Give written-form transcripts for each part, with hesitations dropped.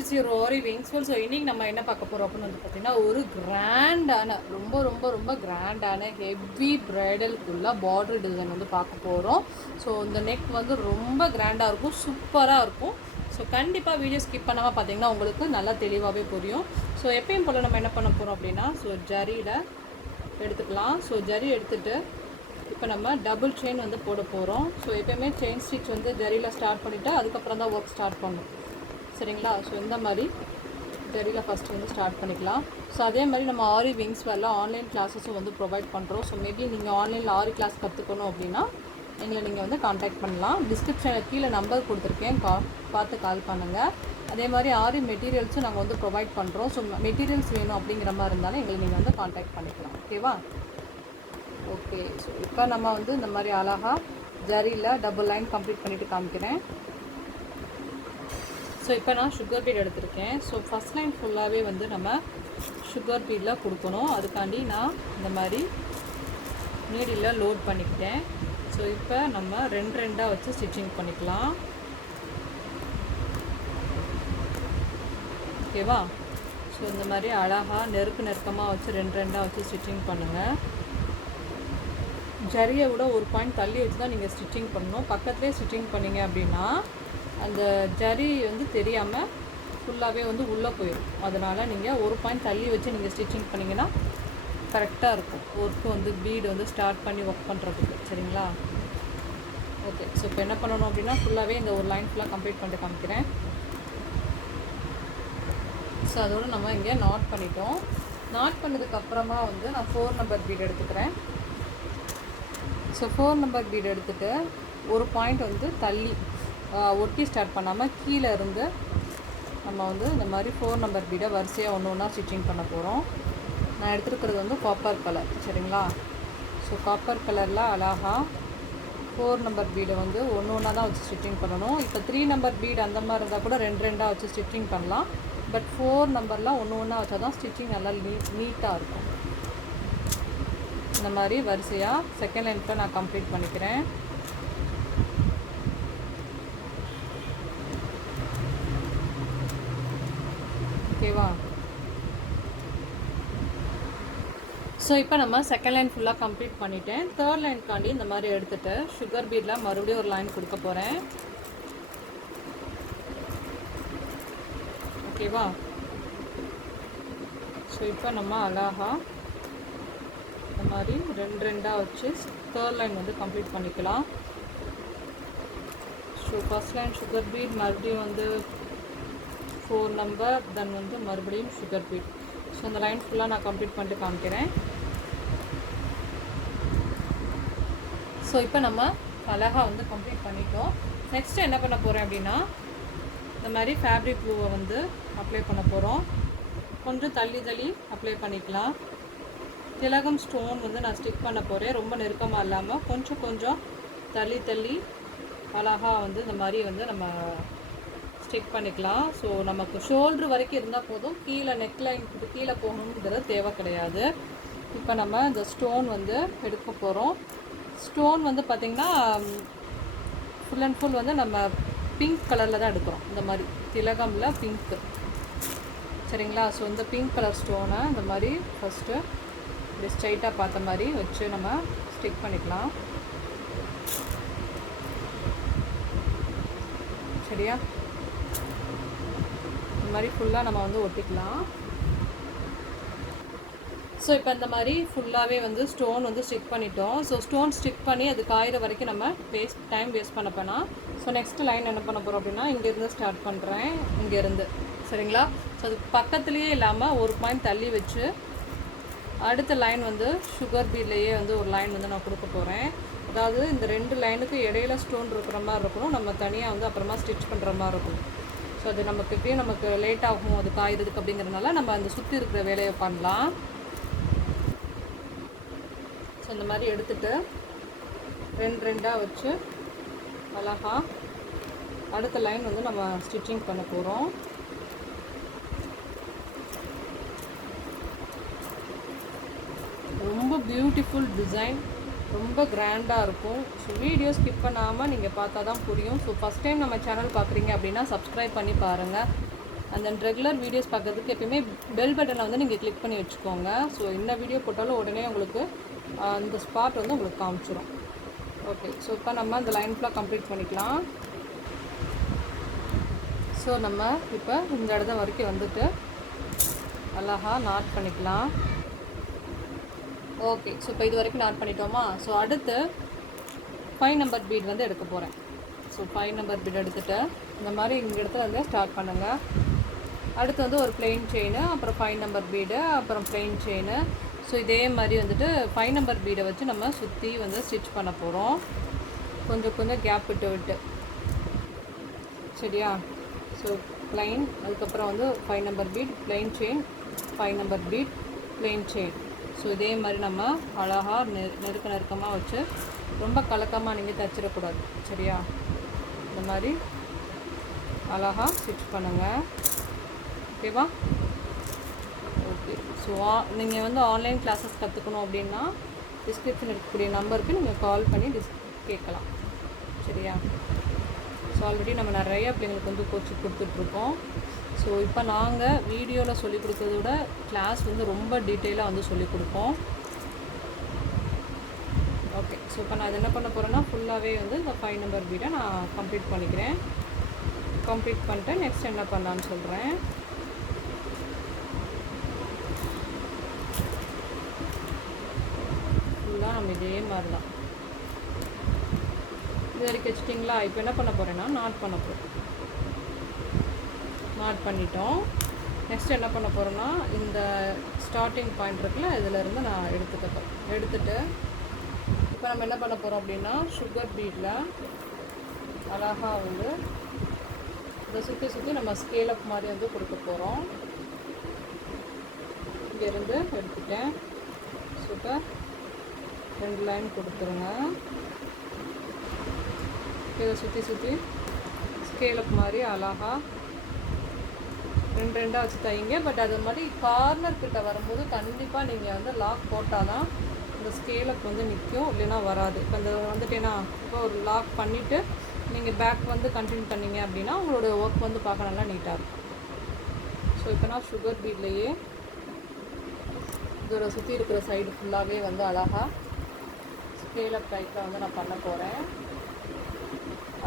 It's your Aariwingsworld. So இன்றைக்கி நம்ம என்ன பார்க்க போகிறோம் அப்படின்னு வந்து பார்த்திங்கன்னா, ஒரு கிராண்டான ரொம்ப ரொம்ப ரொம்ப கிராண்டான ஹெவி ப்ரைடலுக்குள்ள பார்டர் டிசைன் வந்து பார்க்க போகிறோம். ஸோ இந்த நெக் வந்து ரொம்ப கிராண்டாக இருக்கும், சூப்பராக இருக்கும். ஸோ கண்டிப்பாக வீடியோ ஸ்கிப் பண்ணாமல் பார்த்தீங்கன்னா உங்களுக்கு நல்லா தெளிவாகவே புரியும். ஸோ எப்பயும் போல் நம்ம என்ன பண்ண போகிறோம் அப்படின்னா, ஸோ ஜரியில் எடுத்துக்கலாம். ஸோ ஜரி எடுத்துகிட்டு இப்போ நம்ம டபுள் செயின் வந்து போட போகிறோம். ஸோ எப்போயுமே செயின் ஸ்டிச் வந்து ஜரியில் ஸ்டார்ட் பண்ணிவிட்டு அதுக்கப்புறம் தான் ஒர்க் ஸ்டார்ட் பண்ணணும், சரிங்களா? ஸோ இந்த மாதிரி ஜரியில் ஃபஸ்ட்டு வந்து ஸ்டார்ட் பண்ணிக்கலாம். ஸோ அதே மாதிரி நம்ம Aariwingsworld ஆன்லைன் கிளாஸஸும் வந்து ப்ரொவைட் பண்ணுறோம். ஸோ மேபி நீங்கள் ஆன்லைனில் ஆரி கிளாஸ் கற்றுக்கணும் அப்படின்னா எங்களை நீங்கள் வந்து காண்டாக்ட் பண்ணலாம். டிஸ்கிரிப்ஷனில் கீழே நம்பர் கொடுத்துருக்கேன், பார்த்து கால் பண்ணுங்கள். அதே மாதிரி ஆரி மெட்டீரியல்ஸும் நாங்கள் வந்து ப்ரொவைட் பண்ணுறோம். ஸோ மெட்டீரியல்ஸ் வேணும் அப்படிங்கிற மாதிரி இருந்தாலும் எங்களை நீங்கள் வந்து காண்டாக்ட் பண்ணிக்கலாம், ஓகேவா? ஓகே, ஸோ இப்போ நம்ம வந்து இந்த மாதிரி அழகாக ஜரியில் டபுள் லைன் கம்ப்ளீட் பண்ணிவிட்டு காமிக்கிறேன். ஸோ இப்போ நான் சுகர் பீட் எடுத்திருக்கேன். ஸோ ஃபஸ்ட் லைன் ஃபுல்லாகவே வந்து நம்ம சுகர் பீடில் கொடுக்கணும். அதுக்காண்டி நான் இந்த மாதிரி நீடில் லோட் பண்ணிக்கிட்டேன். ஸோ இப்போ நம்ம ரெண்டாக வச்சு ஸ்டிச்சிங் பண்ணிக்கலாம், ஓகேவா? ஸோ இந்த மாதிரி அழகாக நெருக்கமாக வச்சு ரெண்டாக வச்சு ஸ்டிச்சிங் பண்ணுங்கள். ஜரியை விட ஒரு பாயிண்ட் தள்ளி வச்சு தான் நீங்கள் ஸ்டிச்சிங் பண்ணணும். பக்கத்துலேயே ஸ்டிச்சிங் பண்ணிங்க அப்படின்னா அந்த ஜரி வந்து தெரியாமல் ஃபுல்லாகவே வந்து உள்ளே போயிடும். அதனால் நீங்கள் ஒரு பாயிண்ட் தள்ளி வச்சு நீங்கள் ஸ்டிச்சிங் பண்ணிங்கன்னா கரெக்டாக இருக்கும் ஒர்க்கு வந்து பீடு வந்து ஸ்டார்ட் பண்ணி ஒர்க் பண்ணுறதுக்கு, சரிங்களா? ஓகே, ஸோ இப்போ என்ன பண்ணணும் அப்படின்னா ஃபுல்லாகவே இந்த ஒரு லைன் ஃபுல்லாக கம்ப்ளீட் பண்ணிட்டு காமிக்கிறேன். ஸோ அதோடு நம்ம இங்கே நாட் பண்ணிட்டோம். நாட் பண்ணதுக்கப்புறமா வந்து நான் 4 நம்பர் பீடு எடுத்துக்கிறேன். ஸோ 4 நம்பர் பீடு எடுத்துகிட்டு ஒரு பாயிண்ட் வந்து தள்ளி ஒட்டி ஸ்டார்ட் பண்ணாமல் கீழே இருந்து நம்ம வந்து இந்த மாதிரி 4 நம்பர் பீடை வரிசையாக ஒன்று ஒன்றா ஸ்டிச்சிங் பண்ண போகிறோம். நான் எடுத்துருக்கிறது வந்து காப்பர் கலர், சரிங்களா? ஸோ காப்பர் கலரில் அழகாக 4 நம்பர் பீடை வந்து ஒன்று ஒன்றா தான் வச்சு ஸ்டிச்சிங் பண்ணணும். இப்போ 3 நம்பர் பீடு அந்த மாதிரி இருந்தால் கூட ரெண்டாக வச்சு ஸ்டிச்சிங் பண்ணலாம். பட் 4 நம்பர்லாம் ஒன்று ஒன்றா வச்சா தான் ஸ்டிச்சிங் நல்லா நீட்டாக இருக்கும். இந்த மாதிரி வரிசையாக செகண்ட் லைனில் நான் கம்ப்ளீட் பண்ணிக்கிறேன். ஓகேவா? ஸோ இப்போ நம்ம செகண்ட் லைன் ஃபுல்லாக கம்ப்ளீட் பண்ணிட்டேன். தேர்ட் லைனுக்காண்டி இந்த மாதிரி எடுத்துகிட்டு சுகர் பீடில் மறுபடியும் ஒரு லைன் கொடுக்க போகிறேன், ஓகேவா? ஸோ இப்போ நம்ம அழகாக இந்த மாதிரி ரெண்டாக வச்சு தேர்ட் லைன் வந்து கம்ப்ளீட் பண்ணிக்கலாம். So first line sugar beat, மறுபடியும் வந்து 4 நம்பர், தென் வந்து மறுபடியும் சுகர் பீட். ஸோ இந்த லைன் ஃபுல்லாக நான் கம்ப்ளீட் பண்ணிட்டு காமிக்கிறேன். ஸோ இப்போ நம்ம அழகாக வந்து கம்ப்ளீட் பண்ணிட்டோம். நெக்ஸ்ட்டு என்ன பண்ண போகிறேன் அப்படின்னா இந்த மாதிரி ஃபேப்ரிக் க்ளூவை வந்து அப்ளை பண்ண போகிறோம். கொஞ்சம் தள்ளி அப்ளை பண்ணிக்கலாம். திலகம் ஸ்டோன் வந்து நான் ஸ்டிக் பண்ண போகிறேன். ரொம்ப நெருக்கமாக இல்லாமல் கொஞ்சம் தள்ளி அழகாக வந்து இந்த மாதிரி வந்து நம்ம ஸ்டிக் பண்ணிக்கலாம். ஸோ நமக்கு ஷோல்ட்ரு வரைக்கும் இருந்தால் போதும், கீழே நெக்லைனுக்கு கீழே போகணுங்கிறது தேவை கிடையாது. இப்போ நம்ம இந்த ஸ்டோன் வந்து எடுக்க போகிறோம். ஸ்டோன் வந்து பார்த்திங்கன்னா ஃபுல் அண்ட் ஃபுல் வந்து நம்ம பிங்க் கலரில் தான் எடுக்கிறோம். இந்த மாதிரி திலகமில் பிங்க்கு, சரிங்களா? ஸோ இந்த பிங்க் கலர் ஸ்டோனை இந்த மாதிரி ஃபஸ்ட்டு இப்படி ஸ்ட்ரைட்டாக பார்த்த மாதிரி வச்சு நம்ம ஸ்டிக் பண்ணிக்கலாம், சரியா? இந்த மாதிரி ஃபுல்லாக நம்ம வந்து ஒட்டிக்கலாம். ஸோ இப்போ இந்த மாதிரி ஃபுல்லாகவே வந்து ஸ்டோன் வந்து ஸ்டிக் பண்ணிட்டோம். ஸோ ஸ்டோன் ஸ்டிக் பண்ணி அது காயிற வரைக்கும் நம்ம டைம் வேஸ்ட் பண்ண போனால். ஸோ நெக்ஸ்ட் லைன் என்ன பண்ண போகிறோம் அப்படின்னா இங்கேருந்து ஸ்டார்ட் பண்ணுறேன், இங்கேருந்து, சரிங்களா? ஸோ அதுக்கு பக்கத்துலேயே இல்லாமல் ஒரு பாயிண்ட் தள்ளி வச்சு அடுத்த லைன் வந்து சுகர் பீட்லேயே வந்து ஒரு லைன் வந்து நான் கொடுக்க போகிறேன். அதாவது இந்த 2 லைனுக்கு இடையில ஸ்டோன் இருக்கிற மாதிரி இருக்கணும், நம்ம தனியாக வந்து அப்புறமா ஸ்டிச் பண்ணுற மாதிரி இருக்கும். ஸோ அது நமக்கு லேட் ஆகும் அது காயிறதுக்கு, அப்படிங்கிறதுனால நம்ம அந்த சுற்றி இருக்கிற வேலையை பண்ணலாம். ஸோ இந்த மாதிரி எடுத்துகிட்டு ரெண்டாக வச்சு அழகாக அடுத்த லைன் வந்து நம்ம ஸ்டிச்சிங் பண்ண போகிறோம். ரொம்ப பியூட்டிஃபுல் டிசைன், ரொம்ப கிராண்டாக இருக்கும். ஸோ வீடியோ ஸ்கிப் பண்ணாமல் நீங்கள் பார்த்தா தான் புரியும். ஸோ ஃபஸ்ட் டைம் நம்ம சேனல் பார்க்குறீங்க அப்படின்னா சப்ஸ்கிரைப் பண்ணி பாருங்கள். அண்ட் தென் ரெகுலர் வீடியோஸ் பார்க்குறதுக்கு எப்பயுமே பெல் பட்டனை வந்து நீங்கள் கிளிக் பண்ணி வச்சுக்கோங்க. ஸோ என்ன வீடியோ போட்டாலும் உடனே உங்களுக்கு அந்த ஸ்பாட் வந்து உங்களுக்கு காமிச்சிடும். ஓகே, ஸோ இப்போ நம்ம இந்த லைன் ஃபுல்லாக கம்ப்ளீட் பண்ணிக்கலாம். ஸோ நம்ம இப்போ இந்த இடத்த வரைக்கும் வந்துட்டு அழகாக நாட் பண்ணிக்கலாம். ஓகே, ஸோ இப்போ இது வரைக்கும் நாட் பண்ணிட்டோமா? ஸோ அடுத்து 5 நம்பர் பீட் வந்து எடுக்க போகிறேன். ஸோ 5 நம்பர் பீட் எடுத்துகிட்டு இந்த மாதிரி இங்கே இடத்துல வந்து ஸ்டார்ட் பண்ணுங்கள். அடுத்து வந்து ஒரு பிளெயின் செயின், அப்புறம் 5 நம்பர் பீடு, அப்புறம் பிளெயின் செயின். ஸோ இதே மாதிரி வந்துட்டு 5 நம்பர் பீடை வச்சு நம்ம சுற்றி வந்து ஸ்டிச் பண்ண போகிறோம். கொஞ்சம் கேப் விட்டு விட்டு. சரியா? ஸோ பிளைன், அதுக்கப்புறம் வந்து 5 number beat, plain chain, 5 number beat, plain chain. So இதே மாதிரி நம்ம அழகாக நெருக்கமாக வச்சு ரொம்ப கலக்கமாக நீங்கள் தைச்சிடக்கூடாது. சரியா? இந்த மாதிரி அழகாக ஸ்டிச் பண்ணுங்கள். ஓகேவா? ஓகே, ஸோ நீங்கள் வந்து ஆன்லைன் கிளாஸஸ் கற்றுக்கணும் அப்படின்னா டிஸ்கிரிப்ஷன் இருக்கக்கூடிய நம்பருக்கு நீங்கள் கால் பண்ணி கேட்கலாம். சரியா? ஸோ ஆல்ரெடி நம்ம நிறையா பிள்ளைங்களுக்கு வந்து கோச்சிங் கொடுத்துட்ருக்கோம். ஸோ இப்போ நாங்கள் வீடியோவில் சொல்லிக் கொடுத்தத விட கிளாஸ் வந்து ரொம்ப டீட்டெயிலாக வந்து சொல்லிக் கொடுப்போம். ஓகே, ஸோ இப்போ நான் அது என்ன பண்ண போகிறேன்னா ஃபுல்லாகவே வந்து இந்த 5 நம்பர் பீடை நான் கம்ப்ளீட் பண்ணிக்கிறேன். கம்ப்ளீட் பண்ணிட்டு நெக்ஸ்ட் என்ன பண்ணலான்னு சொல்கிறேன். ஃபுல்லாக நம்ம இதே மாதிரி தான் இது வரைக்கும் வச்சுட்டிங்களா? இப்போ என்ன பண்ண போகிறேன்னா நாட் பண்ண போகிறேன். நாட் பண்ணிட்டோம். நெக்ஸ்ட் என்ன பண்ண போகிறோன்னா இந்த ஸ்டார்டிங் பாயிண்ட் இருக்குல்ல, இதிலேருந்து நான் எடுத்துட்டு இப்போ நம்ம என்ன பண்ண போகிறோம் அப்படின்னா சுகர் பீடில் அழகாக வந்து இதை சுற்றி நம்ம ஸ்கேல் அப் மாதிரி வந்து கொடுக்க போகிறோம். இங்கேருந்து எடுத்துட்டேன். சூப்பர். 2 லைன் கொடுத்துருங்க. இதை சுற்றி ஸ்கேல் அப் மாதிரி அழகாக 2 வச்சு தைங்க. பட் அது மாதிரி கார்னர் கிட்ட வரும்போது கண்டிப்பாக நீங்கள் வந்து லாக் போட்டால் தான் இந்த ஸ்கேல் அப் வந்து நிற்கும், இல்லைன்னா வராது. இப்போ இந்த வந்துட்டேன்னா இப்போ ஒரு லாக் பண்ணிவிட்டு நீங்கள் பேக் வந்து கண்டினியூ பண்ணிங்க அப்படின்னா உங்களோட ஒர்க் வந்து பார்க்க நல்லா நீட்டாக இருக்கும். ஸோ இப்போ நான் சுகர் பீட்லேயே இதோட சுற்றி இருக்கிற சைடு ஃபுல்லாகவே வந்து அழகாக ஸ்கேல் அப் டைப்பில் வந்து நான் பண்ண போகிறேன்.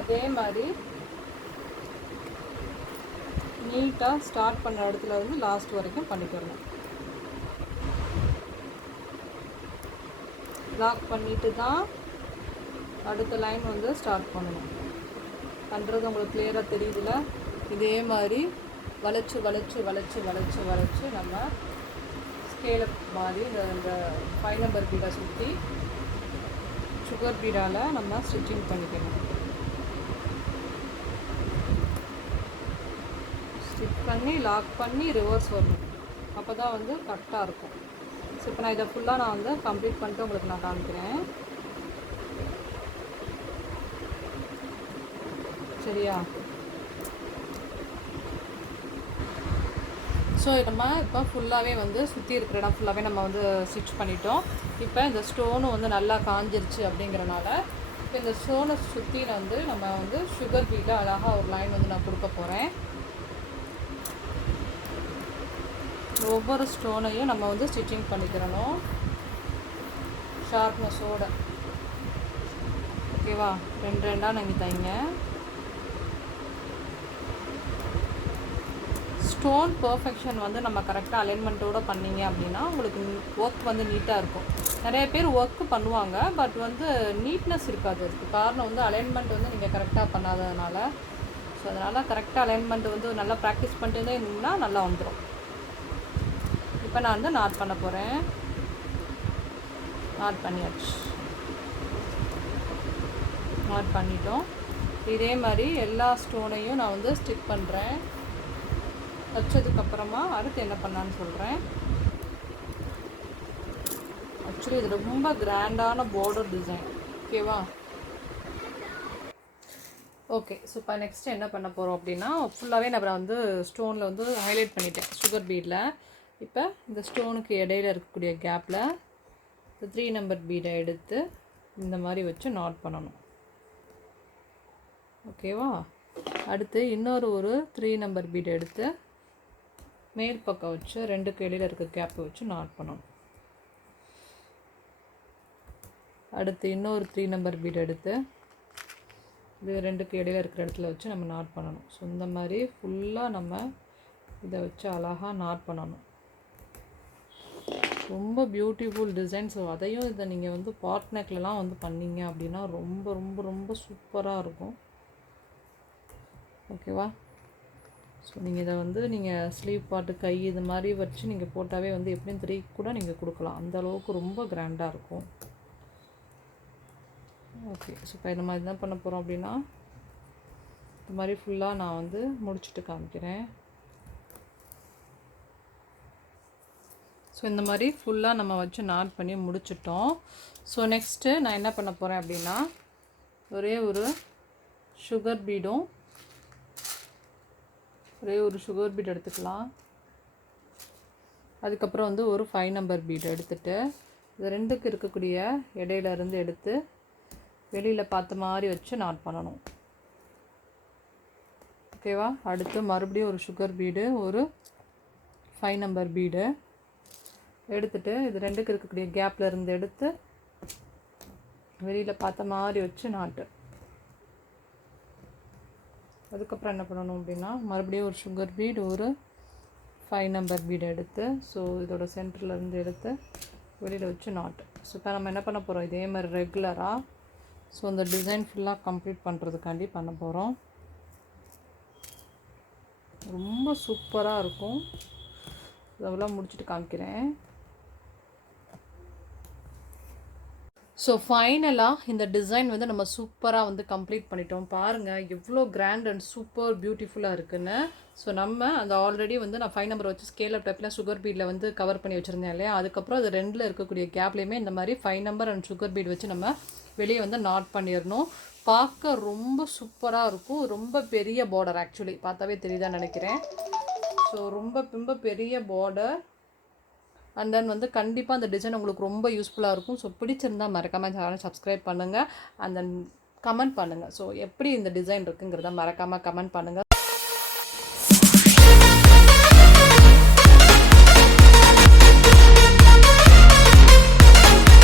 அதே மாதிரி நீட்டாக ஸ்டார்ட் பண்ண இடத்துல இருந்து லாஸ்ட் வரைக்கும் பண்ணிக்கிறணும். லாக் பண்ணிட்டு தான் அடுத்த லைன் வந்து ஸ்டார்ட் பண்ணணும். பண்ணுறது உங்களுக்கு கிளியராக தெரியுதுல? இதே மாதிரி வளைச்சு நம்ம ஸ்கேல் அப் மாதிரி இந்த 5 நம்பர் பீடை சுற்றி சுகர் பீடால் நம்ம ஸ்டிச்சிங் பண்ணிக்கணும். ஸ்டிச் பண்ணி லாக் பண்ணி ரிவர்ஸ் வரணும். அப்போ தான் வந்து கரெக்டாக இருக்கும். ஸோ இப்போ நான் இதை ஃபுல்லாக நான் வந்து கம்ப்ளீட் பண்ணிட்டு உங்களுக்கு நான் காமிக்கிறேன். சரியா? ஸோ நம்ம இப்போ ஃபுல்லாகவே வந்து சுற்றி இருக்கிற இடம் ஃபுல்லாகவே நம்ம வந்து ஸ்டிச் பண்ணிட்டோம். இப்போ இந்த ஸ்டோனும் வந்து நல்லா காஞ்சிருச்சு அப்படிங்கிறனால இப்போ இந்த ஸ்டோனை சுற்றி வந்து நம்ம வந்து சுகர் பீடில் அழகாக ஒரு லைன் வந்து நான் கொடுக்க போகிறேன். ஒவ்வொரு ஸ்டோனையும் நம்ம வந்து ஸ்டிச்சிங் பண்ணிக்கிறணும் ஷார்ப்னஸோட. ஓகேவா? 2 நீங்கள் தைங்க. ஸ்டோன் பர்ஃபெக்ஷன் வந்து நம்ம கரெக்டாக அலைன்மெண்ட்டோடு பண்ணிங்க அப்படின்னா உங்களுக்கு ஒர்க் வந்து நீட்டாக இருக்கும். நிறைய பேர் ஒர்க்கு பண்ணுவாங்க, பட் வந்து நீட்னஸ் இருக்காது. அதுக்கு காரணம் வந்து அலைன்மெண்ட் வந்து நீங்கள் கரெக்டாக பண்ணாததுனால. ஸோ அதனால் கரெக்டாக அலைன்மெண்ட் வந்து நல்லா ப்ராக்டிஸ் பண்ணிட்டு இருந்தீங்கன்னா நல்லா வந்துடும். இப்போ நான் வந்து நாட் பண்ண போகிறேன். நாட் பண்ணியாச்சு. நாட் பண்ணிட்டோம். இதே மாதிரி எல்லா ஸ்டோனையும் நான் வந்து ஸ்டிக் பண்ணுறேன். தைச்சதுக்கப்புறமா அடுத்து என்ன பண்ணான்னு சொல்கிறேன். ஆக்சுவலி இது ரொம்ப கிராண்டான பார்டர் டிசைன். ஓகேவா? ஓகே, ஸோ இப்போ நெக்ஸ்ட்டு என்ன பண்ண போகிறோம் அப்படின்னா ஃபுல்லாகவே நான் வந்து ஸ்டோனில் வந்து ஹைலைட் பண்ணிட்டேன் சுகர் பீடில். இப்போ இந்த ஸ்டோனுக்கு இடையில இருக்கக்கூடிய கேப்பில் இந்த 3 நம்பர் பீடை எடுத்து இந்த மாதிரி வச்சு நாட் பண்ணணும். ஓகேவா? அடுத்து இன்னொரு 3 நம்பர் பீடை எடுத்து மேல் பக்கம் வச்சு 2க்கு இடையில் இருக்க கேப்பை வச்சு நாட் பண்ணணும். அடுத்து இன்னொரு 3 நம்பர் பீட் எடுத்து இது 2க்கு இடையில் இருக்கிற இடத்துல வச்சு நம்ம நாட் பண்ணணும். ஸோ இந்த மாதிரி ஃபுல்லாக நம்ம இதை வச்சு அழகாக நாட் பண்ணணும். ரொம்ப பியூட்டிஃபுல் டிசைன். ஸோ அதையும் இதை நீங்கள் வந்து பாட் நெக்லலாம் வந்து பண்ணிங்க அப்படின்னா ரொம்ப ரொம்ப ரொம்ப சூப்பராக இருக்கும். ஓகேவா? ஸோ நீங்கள் இதை வந்து நீங்கள் ஸ்லீவ் பாட்டு கை இது மாதிரி வச்சு நீங்கள் போட்டாவே வந்து எப்படியும் 3 கூட நீங்கள் கொடுக்கலாம். அந்தளவுக்கு ரொம்ப கிராண்டாக இருக்கும். ஓகே. ஸோ இப்போ இந்த மாதிரி தான் பண்ண போகிறோம் அப்படின்னா இந்த மாதிரி ஃபுல்லாக நான் வந்து முடிச்சுட்டு காமிக்கிறேன். ஸோ இந்த மாதிரி ஃபுல்லாக நம்ம வச்சு நாட் பண்ணி முடிச்சிட்டோம். ஸோ நெக்ஸ்ட்டு நான் என்ன பண்ண போகிறேன் அப்படின்னா ஒரே ஒரு சுகர் பீட் எடுத்துக்கலாம். அதுக்கப்புறம் வந்து ஒரு 5 நம்பர் பீட் எடுத்துகிட்டு இது 2க்கு இருக்கக்கூடிய இடையிலேருந்து எடுத்து வெளியில் பார்த்த மாதிரி வச்சு நாட் பண்ணணும். ஓகேவா? அடுத்து மறுபடியும் ஒரு சுகர் பீடு, ஒரு 5 நம்பர் பீடு எடுத்துகிட்டு இது 2க்கு இருக்கக்கூடிய கேப்பில் இருந்து எடுத்து வெளியில் பார்த்த மாதிரி வச்சு நாட்டு. அதுக்கப்புறம் என்ன பண்ணணும் அப்படின்னா மறுபடியும் ஒரு சுகர் பீட், ஒரு 5 நம்பர் பீடு எடுத்து ஸோ இதோட சென்டர்லேருந்து எடுத்து வெளியில் வச்சு நாட்டு. ஸோ இப்போ நம்ம என்ன பண்ண போகிறோம், இதே மாதிரி ரெகுலராக ஸோ இந்த டிசைன் ஃபுல்லாக கம்ப்ளீட் பண்ணுறதுக்காண்டி பண்ண போகிறோம். ரொம்ப சூப்பராக இருக்கும். இதெல்லாம் முடிச்சுட்டு காமிக்கிறேன். ஸோ ஃபைனலாக இந்த டிசைன் வந்து நம்ம சூப்பராக வந்து கம்ப்ளீட் பண்ணிட்டோம். பாருங்கள் எவ்வளோ கிராண்ட் அண்ட் சூப்பர் பியூட்டிஃபுல்லாக இருக்குன்னு. ஸோ நம்ம அந்த ஆல்ரெடி வந்து நான் 5 நம்பர் வச்சு ஸ்கேல் அப் டைப்பில் சுகர் பீடில் வந்து கவர் பண்ணி வச்சுருந்தேன் இல்லையா, அதுக்கப்புறம் அது 2ல் இருக்கக்கூடிய கேப்லேயுமே இந்த மாதிரி 5 நம்பர் அண்ட் சுகர் பீட் வச்சு நம்ம வெளியே வந்து நாட் பண்ணிடணும். பார்க்க ரொம்ப சூப்பராக இருக்கும். ரொம்ப பெரிய பார்டர், ஆக்சுவலி பார்த்தாவே தெரியுதான்னு நினைக்கிறேன். ஸோ ரொம்ப பெரிய பார்டர். அண்ட் தென் வந்து கண்டிப்பாக அந்த டிசைன் உங்களுக்கு ரொம்ப யூஸ்ஃபுல்லாக இருக்கும். ஸோ பிடிச்சிருந்தால் மறக்காமல் சேனலை சப்ஸ்கிரைப் பண்ணுங்கள். அண்ட் தென் கமெண்ட் பண்ணுங்கள். ஸோ எப்படி இந்த டிசைன் இருக்குங்கிறத மறக்காமல் கமெண்ட் பண்ணுங்கள்.